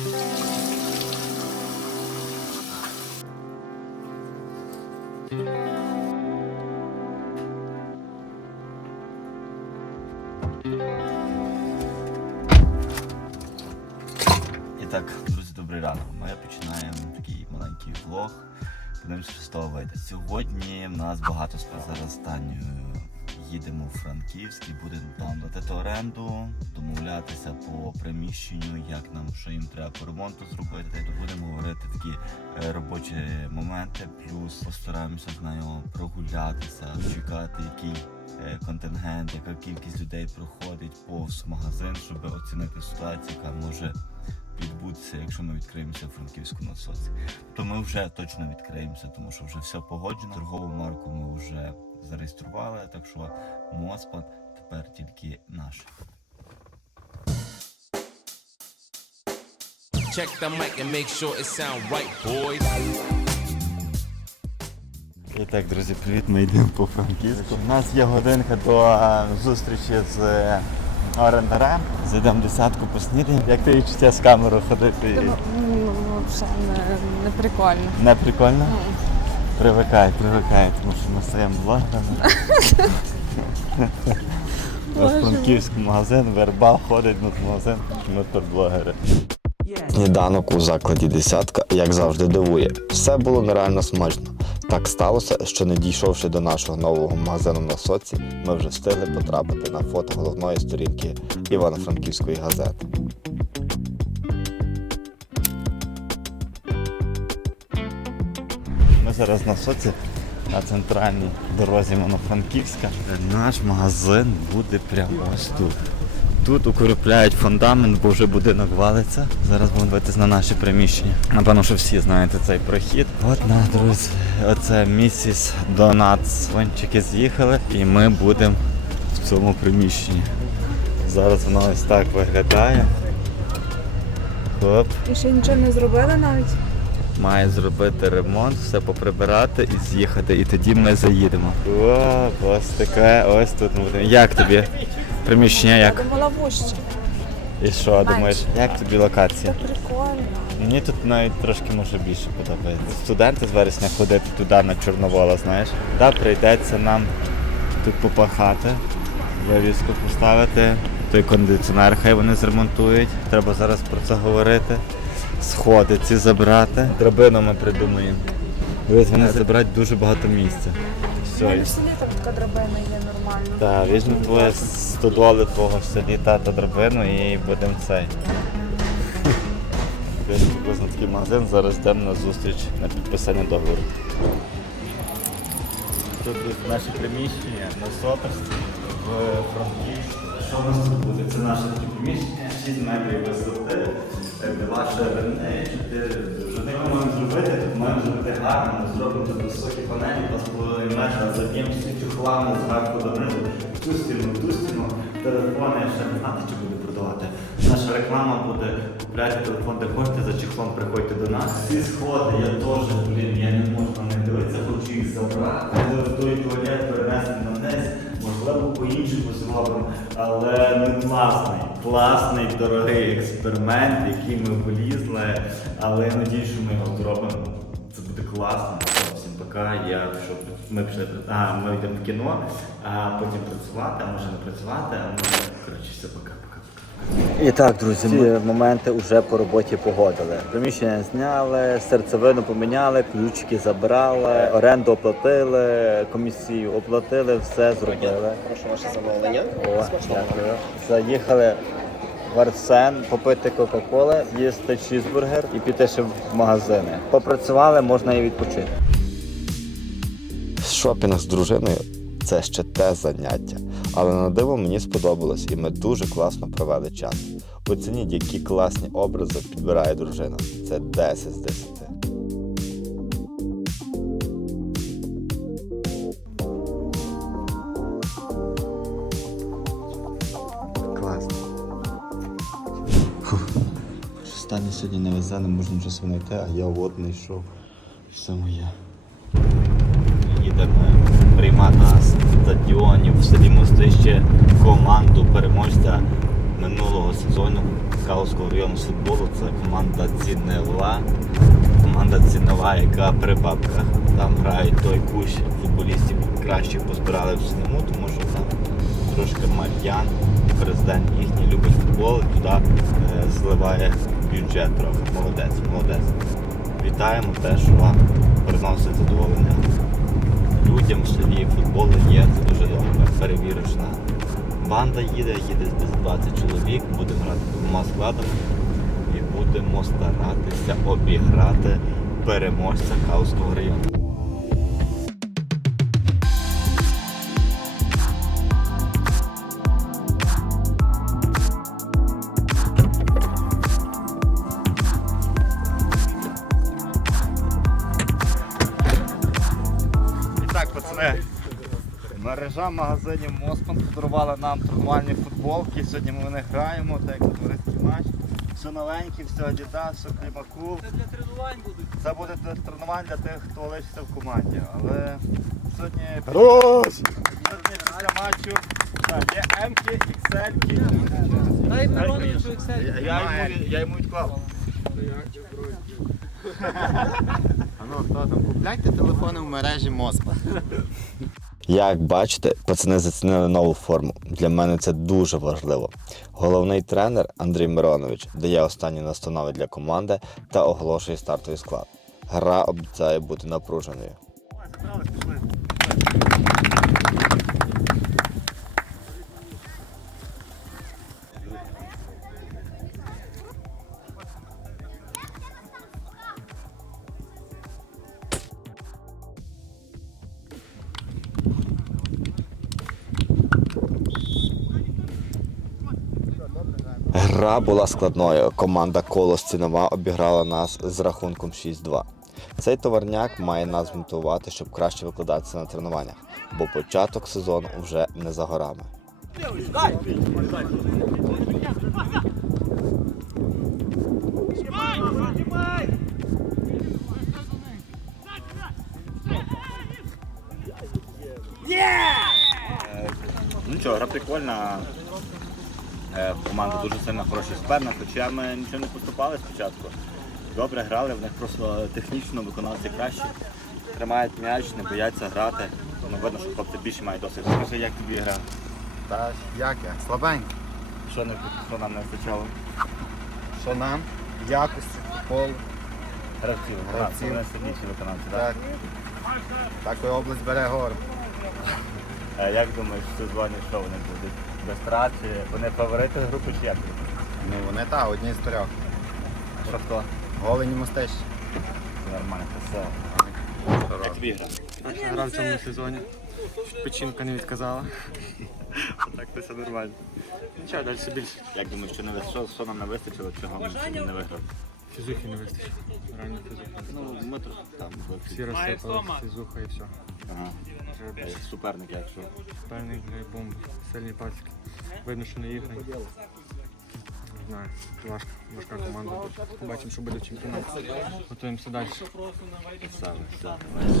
І так, друзі, добрий ранок. Ми починаємо такий маленький влог. Подивимося, що з того вийде. Сьогодні в нас багато справ. Зараз їдемо у Франківськ і будемо там платити оренду, домовлятися по приміщенню, як нам що їм треба по ремонту зробити. То будемо говорити такі е, робочі моменти. Плюс постараємося з нею прогулятися, чекати, який е, контингент, яка кількість людей проходить повз магазин, щоб оцінити ситуацію, яка може відбутися, якщо ми відкриємося в Франківську на соці. То ми вже точно відкриємося, тому що вже все погоджено. Торгову марку ми вже зареєстрували, так що Моспад тепер тільки наш. Check the mic and make sure it sound right, boys. І так, друзі, привіт, ми йдемо по Франківську. У нас є годинка до е, зустрічі з е, орендарем. Зайдемо десятку поснідаємо. Як ти відчуття з камерою ходити? Ну, ну, взагалі не, не прикольно. Не прикольно? Привикай, привикай, тому що ми стаємо блогерами. Франківський магазин, верба ходить на магазин, ми тут блогери. Сніданок у закладі десятка, як завжди, дивує. Все було нереально смачно. Так сталося, що не дійшовши до нашого нового магазину на соці, ми вже встигли потрапити на фото головної сторінки Івано-Франківської газети. Ми зараз на соці на центральній дорозі Івано-Франківська. Наш магазин буде прямо ось тут. Тут укріпляють фундамент, бо вже будинок валиться. Зараз будемо дивитися на наші приміщення. Напевно, що всі знаєте цей прохід. От на, друзі, оце місіс Донат. Свинчики з'їхали і ми будемо в цьому приміщенні. Зараз воно ось так виглядає. Хоп. І ще нічого не зробили навіть. Має зробити ремонт, все поприбирати і з'їхати, і тоді ми заїдемо. О, ось таке, ось тут ми будемо. Як тобі? Приміщення як? думала вужче. І що думаєш? Як тобі локація? Це прикольно. Мені тут навіть трошки може більше подобається. Студенти з вересня ходити туди на Чорновола, знаєш. Да, прийдеться нам тут попахати, вивіску поставити. Той кондиціонер хай вони зремонтують. Треба зараз про це говорити. Сходи ці забрати. Драбину ми придумаємо. Дивись, вони забирають дуже багато місця. У Все, мене в селі там така драбина є нормально. так, візьмемо твоє 100 доларів твого в селі тата драбину і будемо цей. Десь такий магазин, зараз йдемо на зустріч на підписання договору. Тут наші приміщення на Сотерстві в Франківську. Що у нас тут буде? Це наше таке приміщення, 6 метрів висоти, два ширини, 4 довжини. Ми маємо зробити, тут маємо зробити гарно, ми зробимо високі панелі, 2,5 метра, заб'ємо всі чохлами зверху донизу, ту стіну, ту стіну, телефони ще не знати, чи буде продавати. Наша реклама буде купляти телефон, де хочете, за чехлом приходьте до нас. Ці сходи я теж, блін, я не можу на них дивитися, хочу їх забрати. Той туалет перенести на низ, можливо, по-іншому зробимо. Але ну класний, класний, дорогий експеримент, в який ми влізли. Але я надію, що ми його зробимо. Це буде класно. Всім пока. Я що Ми пішли. А, ми йдемо в кіно, а потім працювати, а може не працювати, а може коротше все пока. І так, друзі, ці моменти вже по роботі погодили. Приміщення зняли, серцевину поміняли, ключики забрали, оренду оплатили, комісію оплатили, все зробили. Прошу ваше замовлення. О, дякую. Заїхали в Арсен попити Кока-Коли, з'їсти чізбургер і піти ще в магазини. Попрацювали, можна і відпочити. Шопінг з дружиною це ще те заняття. Але на диво мені сподобалось, і ми дуже класно провели час. Оцініть, які класні образи підбирає дружина. Це 10 з 10. Класно. Останнє сьогодні не везе, не можна нічого знайти, а я от не йшов. Все моє. Їдемо приймати на стадіоні в селі Мостище команду переможця минулого сезону Калузького району футболу це команда Цінева. Команда Цінева, яка при бабках. Там грають той кущ футболістів кращих позбирали в сніму, тому що там трошки Мар'ян, президент їхній любить футбол, і туди е, зливає бюджет трохи. Молодець, молодець. Вітаємо те, що вам приносить задоволення. Людям в селі футболу є, дуже добре. Перевірочна банда їде, їде десь 20 чоловік, будемо грати двома складами і будемо старатися обіграти переможця Каузького району. Пацани, мережа магазинів Моспан подарувала нам тренувальні футболки. Сьогодні ми в них граємо, так як товариський матч. Все новеньке, все Adidas, все клімакул. Це для тренувань буде. Це буде для тренувань для тих, хто лишиться в команді. Але сьогодні Сьогодні після матчу так, є М-ки, XL-ки. Дай. Я, я, йому, я йому відклав. А ну хто там? Купляйте телефони в мережі Москва. Як бачите, пацани зацінили нову форму. Для мене це дуже важливо. Головний тренер Андрій Миронович дає останні настанови для команди та оголошує стартовий склад. Гра обіцяє бути напруженою. Гра була складною. Команда Колос Цінова обіграла нас з рахунком 6-2. Цей товарняк має нас мотивувати, щоб краще викладатися на тренуваннях, бо початок сезону вже не за горами. Ну нічого, гра прикольна. Е, Команда дуже сильно хороший суперник, хоча ми нічого не поступали спочатку. Добре грали, в них просто технічно виконавці кращі. Тримають м'яч, не бояться грати. Ну, видно, що хлопці більше мають досвід. Скажи, як тобі гра? Та як я? Слабенько. Що, не, що нам не вистачало? Що нам? Якості, футболу. Гравців, Гравців. Вони сильніші виконавці, так? Так. Так і область бере гору. Е, Як думаєш, в сезоні що вони будуть? Без втрат чи вони фаворити групи чи як? Ну вони та, одні з трьох. Що хто? Голені мостищі. Це нормально, все. Як тобі гра? В цьому сезоні. Печінка не відказала. Так, це все нормально. Нічого, далі більше. Як думаєш, що, не, ви- що, що нам не вистачило, чого ми сьогодні не виграли? Фізухи не вистачило. Реально фізухи. Ну, ми трохи там. Всі розсипали, фізуха і все. Ага. Е. Суперник, якщо. Певний для бомб. Сильні пацики. Видно, що не їхні. Не знаю, важка, важка команда. Побачимо, що буде в чемпіонаті. Готуємося далі.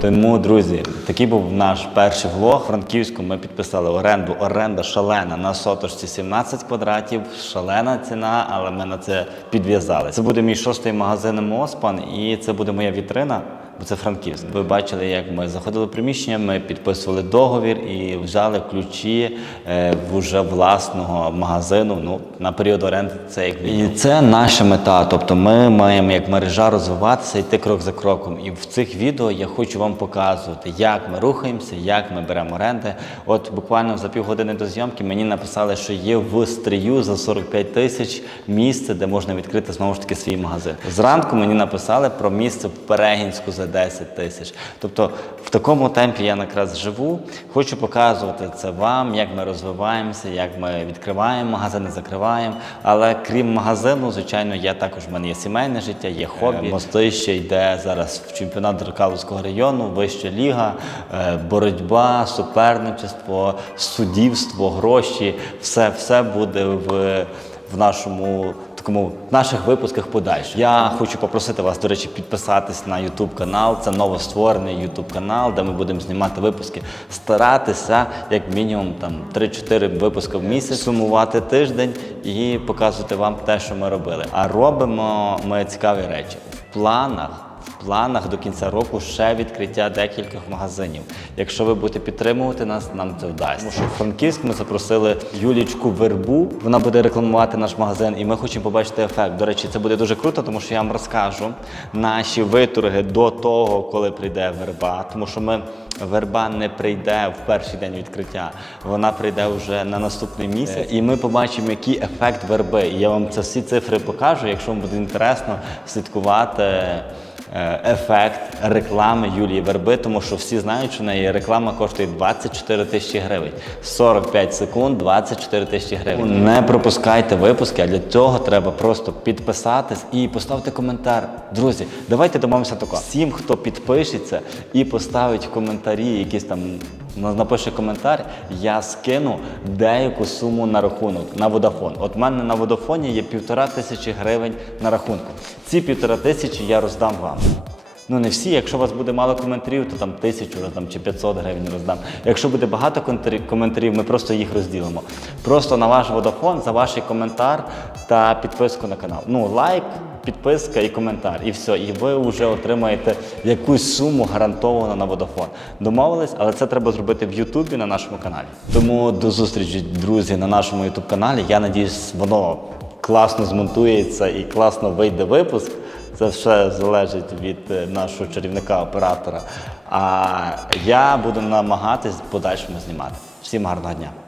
Тому, друзі, такий був наш перший влог. В Франківську ми підписали оренду. Оренда шалена на соточці 17 квадратів. Шалена ціна, але ми на це підв'язали. Це буде мій шостий магазин Моспан, і це буде моя вітрина. Бо це Франківськ. Ви бачили, як ми заходили в приміщення, ми підписували договір і взяли ключі е, в уже власного магазину. Ну на період оренди це як і це наша мета. Тобто, ми маємо як мережа розвиватися, йти крок за кроком. І в цих відео я хочу вам показувати, як ми рухаємося, як ми беремо оренди. От буквально за півгодини до зйомки мені написали, що є в стрію за 45 тисяч місце, де можна відкрити знову ж таки свій магазин. Зранку мені написали про місце в Перегінську за 10 тисяч. Тобто в такому темпі я якраз живу. Хочу показувати це вам, як ми розвиваємося, як ми відкриваємо магазини, закриваємо. Але крім магазину, звичайно, я також в мене є сімейне життя, є хобі. Мостище йде зараз в чемпіонат Деркаловського району, вища ліга, е, боротьба, суперничество, суддівство, гроші. Все, все буде в, в нашому такому наших випусках подальше. Я хочу попросити вас, до речі, підписатись на YouTube канал. Це новостворений YouTube канал, де ми будемо знімати випуски. Старатися, як мінімум, там 3-4 випуски в місяць, сумувати тиждень і показувати вам те, що ми робили. А робимо ми цікаві речі в планах. В планах до кінця року ще відкриття декількох магазинів. Якщо ви будете підтримувати нас, нам це вдасться. Тому що Франківськ ми запросили Юлічку Вербу. Вона буде рекламувати наш магазин, і ми хочемо побачити ефект. До речі, це буде дуже круто, тому що я вам розкажу наші виторги до того, коли прийде верба. Тому що ми верба не прийде в перший день відкриття. Вона прийде вже на наступний місяць, і ми побачимо, який ефект верби. І я вам це всі цифри покажу. Якщо вам буде інтересно слідкувати ефект реклами Юлії Верби, тому що всі знають, що в неї реклама коштує 24 тисячі гривень. 45 секунд, 24 тисячі гривень. Не пропускайте випуски, а для цього треба просто підписатись і поставити коментар. Друзі, давайте домовимося тако. Всім, хто підпишеться і поставить в коментарі якісь там на- напише коментар, я скину деяку суму на рахунок на Водафон. От в мене на Водафоні є півтора тисячі гривень на рахунку. Ці півтора тисячі я роздам вам. Ну не всі, якщо у вас буде мало коментарів, то там тисячу роздам чи 500 гривень роздам. Якщо буде багато коментарів, ми просто їх розділимо. Просто на ваш Водафон за ваш коментар та підписку на канал. Ну, лайк, підписка і коментар. І все. І ви вже отримаєте якусь суму гарантовано на Водафон. Домовились, але це треба зробити в Ютубі на нашому каналі. Тому до зустрічі, друзі, на нашому Ютуб каналі. Я надіюсь, воно класно змонтується і класно вийде випуск. Це все залежить від е, нашого чарівника-оператора. А я буду намагатись подальшому знімати. Всім гарного дня!